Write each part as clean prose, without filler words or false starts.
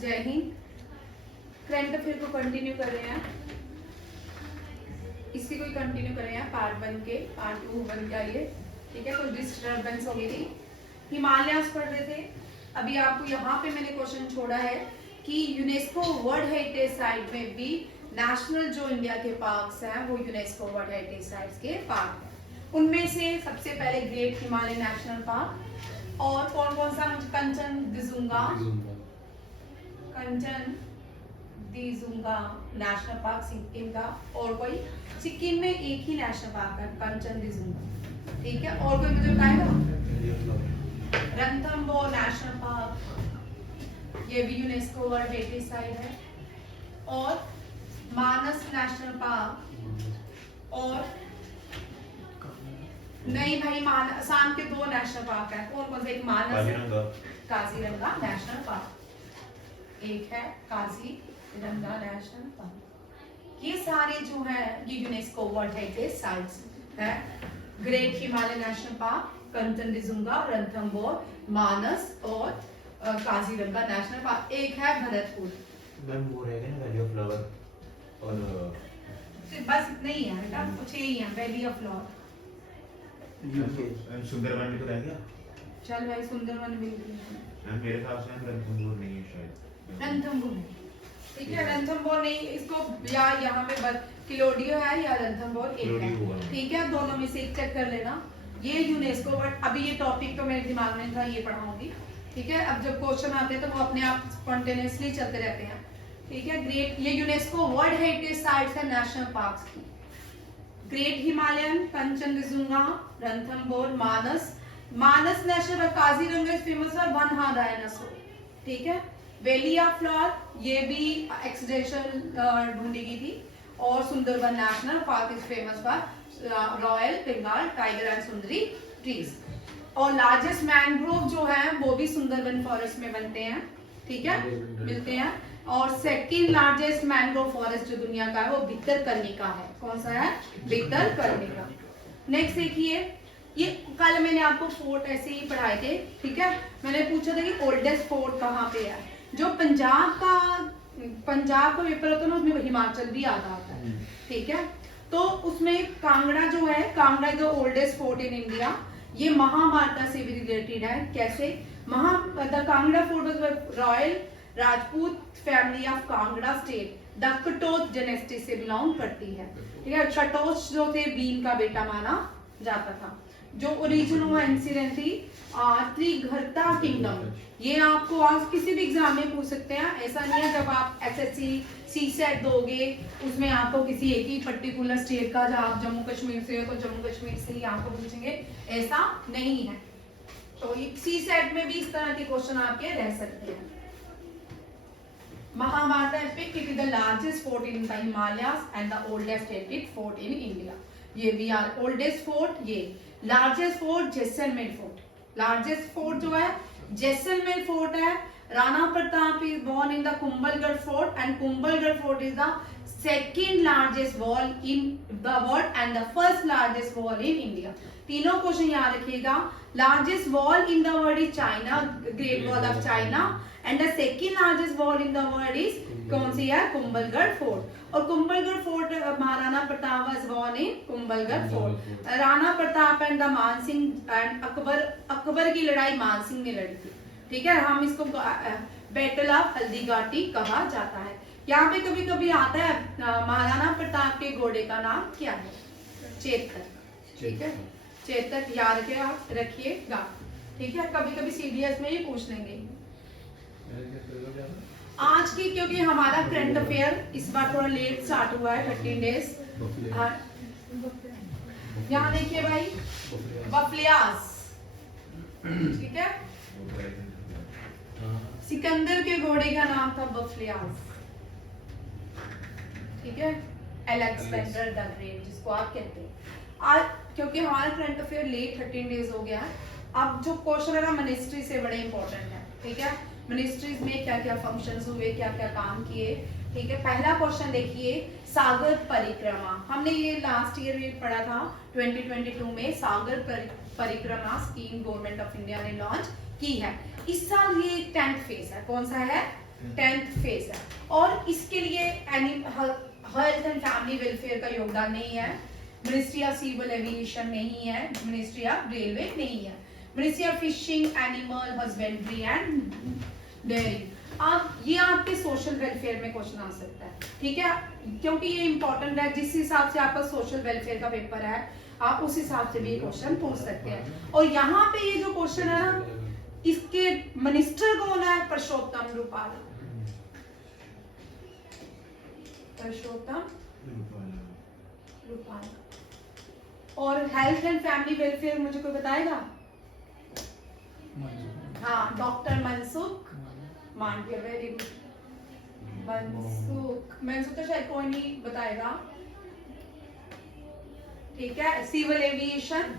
जय Hind. Current affair को continue कर रहे हैं, इसी को कंटिन्यू कर रहे हैं। पार्ट 1 के पार्ट 2 बन गया ये, ठीक है। कुछ डिस्टर्बेंस हो गई थी, हिमालयास पढ़ रहे थे। अभी आपको यहाँ पे मैंने क्वेश्चन छोड़ा है कि यूनेस्को वर्ल्ड हेरिटेज साइट में भी नेशनल जो इंडिया के पार्क्स हैं वो यूनेस्को वर्ल्ड हेरिटेज साइट्स के पार्क हैं। उनमें से सबसे पहले ग्रेट हिमालय नेशनल पार्क, और कौन कौन सा? कंचनजंगा नेशनल पार्क सिक्किम का, और कोई? सिक्किम में एक ही नेशनल पार्क है, कंचनजंगा, ठीक है। और कोई मुझे बताएगा? रणथंबोर नेशनल पार्क, ये भी यूनेस्को वर्ल्ड हेरिटेज साइट है। और मानस नेशनल पार्क, और नहीं भाई, असम के 2 नेशनल पार्क है। कौन कौन से? एक मानस, काजीरंगा नेशनल पार्क, एक है काजीरंगा नेशनल पार्क। ये सारे जो है ये यूनेस्को वर्ल्ड हेरिटेज साइट्स है। Great Himalaya national park, Kanchenjunga, Ranthambore, Manas और काजीरंगा नेशनल पार्क। एक है भरतपुर। मैम वो रहेगा ना वैली ऑफ फ्लावर, और बस इतना ही है बेटा, कुछ ही है। वैली ऑफ फ्लावर, सुंदरवन भी तो रह गया। चल भाई, सुंदरवन मिल गई। मेरे ख्याल से रणथंबोर नहीं है शायद। रणथंबोर, ठीक है। रणथंबोर नहीं, इसको या यहाँ पे किलोडियो है या रणथंबोर एक है, ठीक है। दोनों में से एक चेक कर लेना। ये यूनेस्को, बट अभी ये टॉपिक तो मेरे दिमाग में था, ये पढ़ाऊंगी, ठीक है। अब जब क्वेश्चन आते हैं तो वो अपने आप स्पॉन्टेनियसली चलते रहते हैं, ठीक है। ग्रेट, ये यूनेस्को वर्ल्ड हेरिटेज साइट्स है नेशनल पार्क्स की। Great Himalayan, Kanchenjunga, Ranthambore, Manas national park, Kaziranga is famous for one horn dinosaur, ठीक है। वैली ऑफ फ्लावर, ये भी एक्सटेंशन ढूंढी गई थी। और Sundarban national park is famous for royal Bengal tiger and sundari trees. और लार्जेस्ट मैंग्रोव जो है वो भी सुंदरबन फॉरेस्ट में बनते हैं, ठीक है, मिलते हैं। और सेकंड लार्जेस्ट मैंग्रोव फॉरेस्ट जो दुनिया का है वो भितरकनिका है। कौन सा है? भितरकनिका। नेक्स्ट देखिए, ये कल मैंने आपको फोर्ट ऐसे ही पढ़ाए थे, ठीक है। मैंने पूछा था कि ओल्डेस्ट फोर्ट कहाँ पे है। जो पंजाब का पेपर होता है ना, उसमें हिमाचल भी आता है, ठीक है। तो उसमें कांगड़ा जो है, Kangra is the oldest fort in India. ये महाभारत से भी रिलेटेड है। कैसे? The Kangra fort was royal Rajput family of Kangra state, the Katoch dynasty से बिलोंग करती है, ठीक है। कटोच जो थे भीम का बेटा माना जाता था। जो ओरिजिनल इंसिडेंट थी त्रिघर्ता किंगडम, ये आपको आज किसी भी एग्जाम में पूछ सकते हैं। ऐसा नहीं है जब आप एसएससी सीसेट दोगे उसमें आपको किसी एक ही पर्टिकुलर स्टेट का, जब आप जम्मू कश्मीर से हो तो जम्मू कश्मीर से ही आपको पूछेंगे, ऐसा नहीं है। तो सीसेट में भी इस तरह के क्वेश्चन आपके रह सकते हैं। Mahabharata epic, it is the largest fort in the Himalayas and the oldest heritage fort in India. ये भी यार oldest fort, ये largest fort Jaisalmer fort, largest fort जो है जैसलमेर fort है। Rana Pratap is born in the Kumbhalgarh fort and Kumbhalgarh fort is the second largest wall in the world and the first largest wall in India. तीनों question याद रखिएगा। largest wall in the world is China, Great Wall of China, and the second largest wall in the world is कौन सी है? Kumbhalgarh fort. और Kumbhalgarh fort Maharana Pratap was born in Kumbhalgarh fort. Rana Pratap and the Mansingh and Akbar की लड़ाई मानसिंह ने लड़ी थी, ठीक है। हम इसको बैटल ऑफ हल्दीघाटी कहा जाता है। यहाँ पे कभी कभी आता है महाराणा प्रताप के घोड़े का नाम क्या है? चेतक, ठीक है। चेतक याद रखिएगा, ठीक है। कभी कभी सीडीएस में ही पूछ लेंगे। आज की, क्योंकि हमारा करंट अफेयर इस बार थोड़ा लेट स्टार्ट हुआ है, 13 डेज। यहाँ देखिए भाई, बफलियास, ठीक है। सिकंदर के घोड़े का नाम था बफलियास, ठीक है। अलेक्जेंडर द ग्रेट जिसको आप कहते हैं। आज क्योंकि हमारा करंट अफेयर लेट 13 डेज हो गया है, अब जो क्वेश्चन है ना मिनिस्ट्री से बड़े इंपॉर्टेंट है, ठीक है। मिनिस्ट्रीज में क्या क्या फंक्शंस हुए, क्या क्या काम किए, ठीक है। पहला क्वेश्चन देखिए, सागर परिक्रमा। हमने ये लास्ट ईयर में पढ़ा था 2022 में। सागर परिक्रमा स्कीम गवर्नमेंट ऑफ इंडिया ने लॉन्च की है। इस साल ये 10th फेज है। कौन सा है? 10th फेज है। और इसके लिए हेल्थ एंड फैमिली वेलफेयर का योगदान नहीं है, मिनिस्ट्री ऑफ सिविल एविएशन नहीं है, मिनिस्ट्री ऑफ रेलवे नहीं है, ministry of fishing, animal husbandry and dairy. अब ये आपके सोशल वेलफेयर में क्वेश्चन आ सकता है, ठीक है, क्योंकि ये इंपॉर्टेंट है। जिस हिसाब से आपका सोशल वेलफेयर का पेपर है आप उस हिसाब से भी ये क्वेश्चन पूछ सकते हैं। और यहाँ पे ये जो क्वेश्चन है ना, इसके मिनिस्टर कौन है? परसोत्तम रूपाला। परसोत्तम रूपाला। और हेल्थ एंड फैमिली वेलफेयर मुझे कोई बताएगा? हाँ, doctor Mansukh Mandaviya. Very good. Mansukh तो शायद कोई नहीं बताएगा, ठीक है। सिविल एविएशन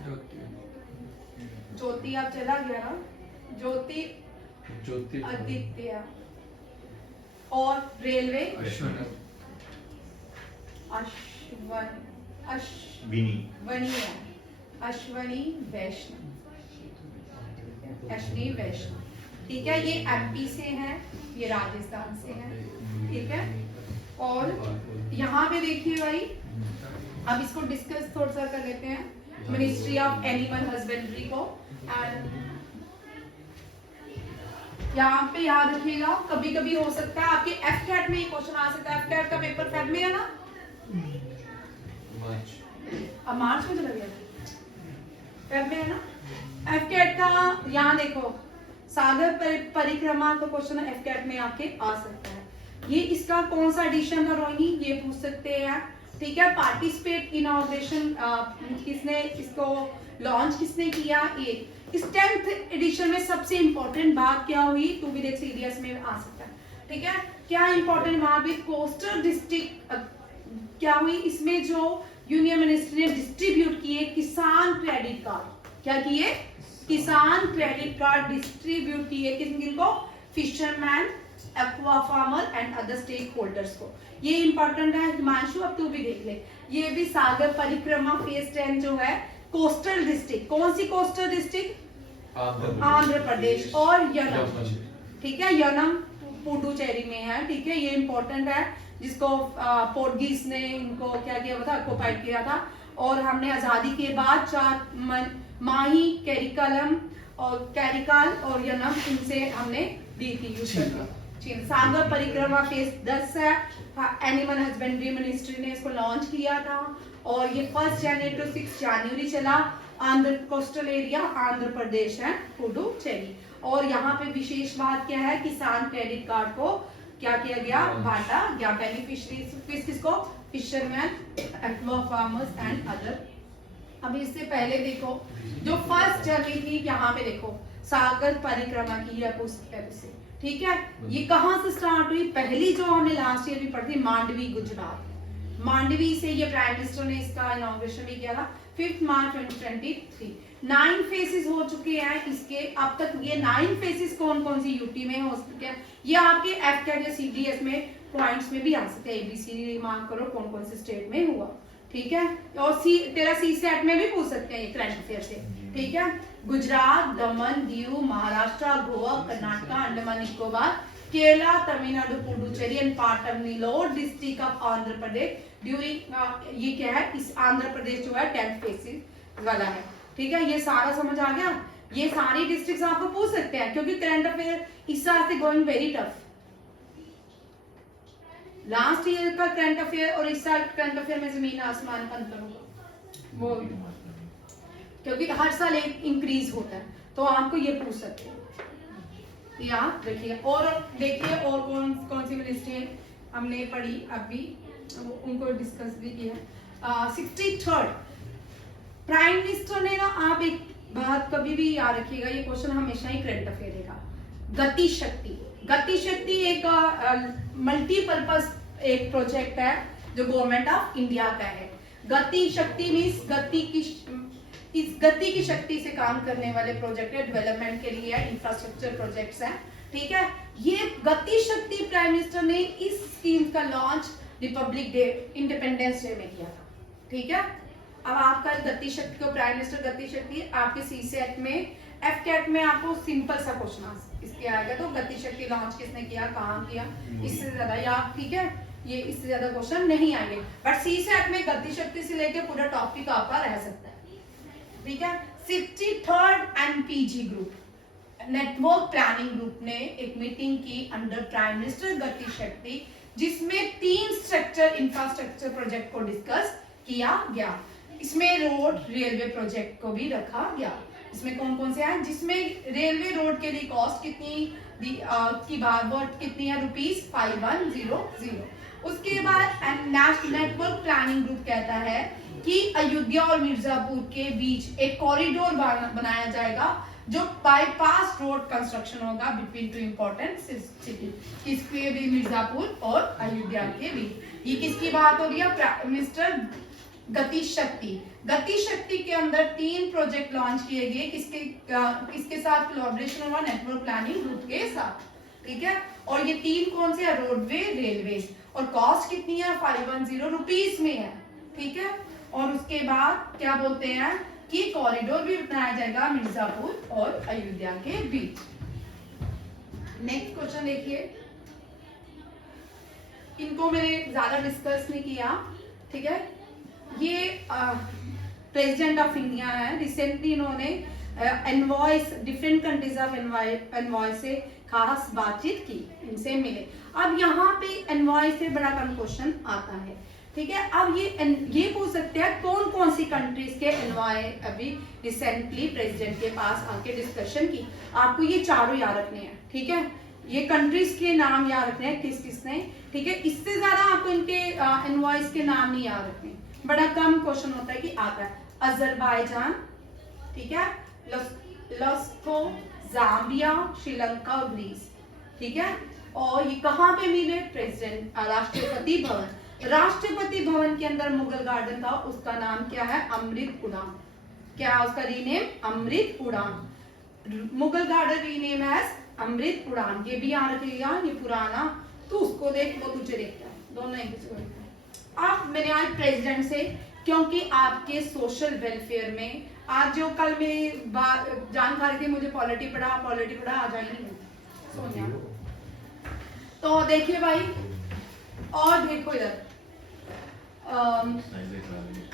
ज्योति, आप चला गया ना, ज्योति आदित्य। और रेलवे अश्वनी वैष्णव, अश्विनी वैष्णव, ठीक है। ये एमपी से है, ये राजस्थान से है, ठीक है। और यहाँ पे देखिए भाई, अब इसको डिस्कस थोड़ा सा कर लेते हैं, मिनिस्ट्री ऑफ एनिमल हस्बेंड्री को। एंड यहाँ पे याद रखिएगा, कभी कभी हो सकता है आपके एफ कैट में ये क्वेश्चन आ सकता है। एफ कैट का पेपर फेब में है ना, अब मार्च में चला गया, फेब में है ना। एफ कैट का यहाँ देखो, सागर परिक्रमा का क्वेश्चन एफ कैट में आपके आ सकता है। ये इसका कौन सा एडिशन है रोहिणी, ये पूछ सकते हैं, ठीक है। पार्टिसिपेट इनॉग्रेशन किसने, इसको लॉन्च किसने किया? इस 10th एडिशन में सबसे इंपॉर्टेंट बात क्या हुई, तू भी देख सीरियस में आ सकता है, ठीक है। क्या इंपॉर्टेंट बात भी, कोस्टल डिस्ट्रिक्ट क्या हुई, इसमें जो यूनियन मिनिस्ट्री ने डिस्ट्रीब्यूट किए किसान क्रेडिट कार्ड। क्या किए? किसान क्रेडिट कार्ड डिस्ट्रीब्यूट किए किनको? Fisherman, aqua farmer and other stakeholders को। ये इंपॉर्टेंट है हिमांशु, अब तू भी देख ले। ये भी सागर परिक्रमा फेज 10 जो है, कोस्टल डिस्ट्रिक्ट, कौन सी कोस्टल डिस्ट्रिक्ट? आंध्र प्रदेश और यनम, ठीक है। यनम पुडुचेरी में है, ठीक है। ये इंपॉर्टेंट है, जिसको पोर्टुगीज ने इनको क्या किया था, ऑक्युपाइड किया था। और हमने आजादी के बाद 4 माही, कैरिकलम और कैरिकाल और यनम, इनसे हमने दी थी यूज। सागर परिक्रमा फेज 10 है, एनिमल हस्बेंड्री मिनिस्ट्री ने इसको लॉन्च किया था और ये 1 जनवरी to 6 जनवरी चला। आंध्र कोस्टल एरिया आंध्र प्रदेश है, पुडुचेरी। और यहाँ पे विशेष बात क्या है, किसान क्रेडिट कार्ड को क्या किया गया, बांटा गया। बेनिफिशियरीज किसको? Fisherman, aqua farmers and other. अब इससे पहले देखो, जो 1 जनवरी थी, यहाँ पे देखो सागर परिक्रमा की है, ठीक है। ये कहाँ से स्टार्ट हुई? पहली जो हमने लास्ट ईयर भी पढ़ी थी, मांडवी गुजरात। मांडवी से ये प्राइम मिनिस्टर ने इसका इनॉग्रेशन भी किया था 5 मार्च 2023। 9 फेसेस हो चुके हैं इसके अब तक। ये 9 फेसेस कौन कौन सी यूटी में हो चुके हैं, ये आपके एफ कैट या सीडीएस में पॉइंट्स में भी आ सकते हैं। एबीसी मार्क करो कौन कौन से स्टेट में हुआ, ठीक है। और तेरा सी सेट में भी पूछ सकते हैं ये करंट अफेयर से, ठीक है। Gujarat, Daman, Diu, Maharashtra, Goa, Karnataka, Andaman Nicobar, Kerala, Tamil Nadu, Puducherry and part of Nellore district of Andhra Pradesh during. ये क्या है, इस आंध्र प्रदेश जो है 10th फेज वाला है, ठीक है। ये सारा समझ आ गया। ये सारी डिस्ट्रिक्ट्स आपको पूछ सकते हैं, क्योंकि करंट अफेयर इस साल से going very tough. Last year का करंट अफेयर और इस साल करंट अफेयर में जमीन आसमान का अंतर होगा वो, क्योंकि हर साल एक इंक्रीज होता है, तो आपको ये पूछ सकते हैं, याद रखिए। और देखिए और कौन कौन सी मिनिस्ट्री हमने पढ़ी अभी, उनको डिस्कस भी किया। 63rd प्राइम मिनिस्टर ने ना, आप एक बात कभी भी याद रखिएगा, ये क्वेश्चन हमेशा ही करंट अफेयर रहेगा। गति शक्ति, गति शक्ति एक मल्टीपर्पज एक प्रोजेक्ट है जो गवर्नमेंट ऑफ इंडिया का है। गति शक्ति मीन्स इस गति की शक्ति से काम करने वाले प्रोजेक्ट है, डेवलपमेंट के लिए इंफ्रास्ट्रक्चर प्रोजेक्ट्स हैं, ठीक है। ये गति शक्ति प्राइम मिनिस्टर ने इस स्कीम का launch Republic day, independence day में किया था, ठीक है। अब आपका गति शक्ति को प्राइम मिनिस्टर गति शक्ति आपके सी सेट में एफ कैट में आपको सिंपल सा क्वेश्चन इसके आएगा, तो गति शक्ति लॉन्च किसने किया, कहाँ किया, इससे ज्यादा या ठीक है ये इससे ज्यादा क्वेश्चन नहीं आएंगे। बट सी सेट में गति शक्ति से लेके पूरा टॉपिक आपका रह सकता है, ठीक है। 63rd NPG group network planning group ने एक मीटिंग की अंडर प्राइम मिनिस्टर गति शक्ति, जिसमें 3 स्ट्रक्चर इंफ्रास्ट्रक्चर प्रोजेक्ट को डिस्कस किया गया। इसमें रोड रेलवे प्रोजेक्ट को भी रखा गया। इसमें कौन कौन से हैं, जिसमें रेलवे रोड के लिए कॉस्ट कितनी की बात कितनी है, ₹5100। उसके बाद नेटवर्क प्लानिंग ग्रुप कहता है कि अयोध्या और मिर्जापुर के बीच एक कॉरिडोर बनाया जाएगा जो बाईपास रोड कंस्ट्रक्शन होगा बिटवीन 2 इंपॉर्टेंट सिटी, किसके भी, मिर्जापुर और अयोध्या के बीच। ये किसकी बात हो रही है, प्राइम मिनिस्टर गति शक्ति। गति शक्ति के अंदर 3 प्रोजेक्ट लॉन्च किए गए, किसके साथ कोलैबोरेशन हुआ, नेटवर्क प्लानिंग ग्रुप के साथ, ठीक है। और ये 3 कौन से है, रोडवे रेलवे, और कॉस्ट कितनी है, ₹510 में है, ठीक है। और उसके बाद क्या बोलते हैं कि कॉरिडोर भी बनाया जाएगा मिर्जापुर और अयोध्या के बीच। नेक्स्ट क्वेश्चन देखिए, इनको मैंने ज्यादा डिस्कस नहीं किया, ठीक है। ये प्रेसिडेंट ऑफ इंडिया है, रिसेंटली इन्होंने एनवॉइस डिफरेंट कंट्रीज ऑफ एनवॉइस से खास बातचीत की, इनसे मिले। अब यहाँ पे एनवॉइस से बड़ा कम क्वेश्चन आता है, ठीक है। अब ये पूछ सकते हैं कौन कौन सी कंट्रीज के एनवॉय अभी रिसेंटली प्रेसिडेंट के पास आके डिस्कशन की। आपको ये चारों याद रखने हैं, ठीक है। ये कंट्रीज के नाम याद रखने हैं किस किसने, ठीक है। इससे ज्यादा आपको इनके एनवॉइस के नाम नहीं याद रखने, बड़ा कम क्वेश्चन होता है कि आता है। अजरबैजान, ठीक है, लस्को, जाम्बिया, श्रीलंका, ग्रीस, ठीक है। और ये कहाँ पे मिले, प्रेसिडेंट राष्ट्रपति भवन। राष्ट्रपति भवन के अंदर मुगल गार्डन था, उसका नाम क्या है, अमृत उड़ान। क्या उसका रीनेम, अमृत उड़ान। मुगल गार्डन रीनेम एज अमृत उड़ान। ये भी याद रखिएगा, ये पुराना, तो उसको देख वो तुझे देखता है, दोनों एक दूसरे को देखता है। अब मैंने आज प्रेसिडेंट से, क्योंकि आपके सोशल वेलफेयर में आज जो कल मेरी जानकारी थी, मुझे पॉलिटी पढ़ा आ जाएगी सोनिया। तो देखिए भाई, और देखो इधर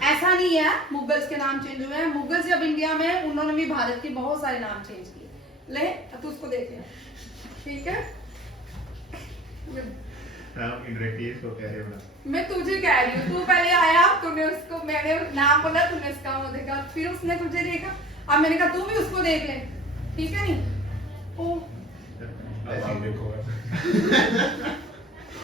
ऐसा नहीं है मुगल्स के नाम चेंज हुए हैं। मुगल्स जब इंडिया में, उन्होंने भी भारत के बहुत सारे नाम चेंज किए। ले तू उसको देख ले, ठीक है। मैं तुझे कह रही हूँ, तू पहले आया, तूने उसको, मैंने नाम बोला, तूने उसका वो देखा, फिर उसने तुझे देखा, अब मैंने कहा तू भी उसको देख ले, ठीक है। नहीं ओ